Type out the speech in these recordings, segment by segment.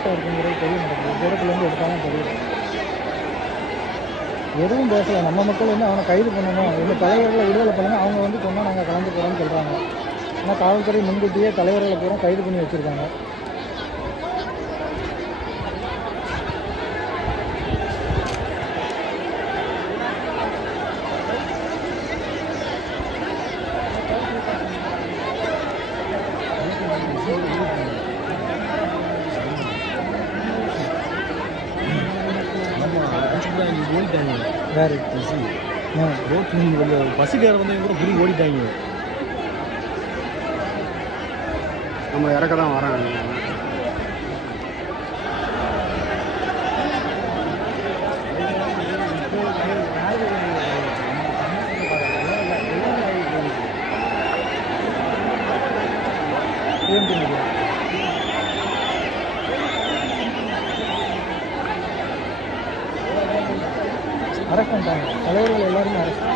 கூட்டம் இருக்குங்கிறது தெரிய மாட்டேங்குது. தூரத்துலேருந்து எடுத்தாலும் தெரியும். எதுவும் பேசலை. நம்ம மக்கள் வந்து அவனை கைது பண்ணணும், இந்த தலைவர்களை விடுதலை பண்ணுங்க, அவங்க வந்து சொன்னால் நாங்கள் கலந்து போகிறோம்னு சொல்கிறாங்க. ஆனால் காவல்துறை முன்கூட்டியே தலைவர்களை பூரா கைது பண்ணி வச்சுருக்காங்க. வேறு பஸ்ஸுக்கார வந்தவங்க கூட புரி ஓடிட்டாங்க. நம்ம இறக்க தான் வராங்க. அரெஸ்ட் பண்ணிட்டாங்க. தலைவர்கள் எல்லாருமே அரெஸ்ட்.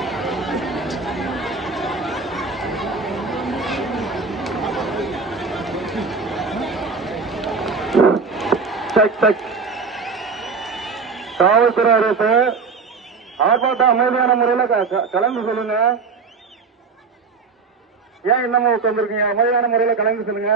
காவல்துறை அரசு ஆர்ப்பாட்டம் அமைதியான முறையில் கலந்து சொல்லுங்க. ஏன் இன்னமும் உட்கார்ந்துருக்கீங்க? அமைதியான முறையில் கலந்து சொல்லுங்க.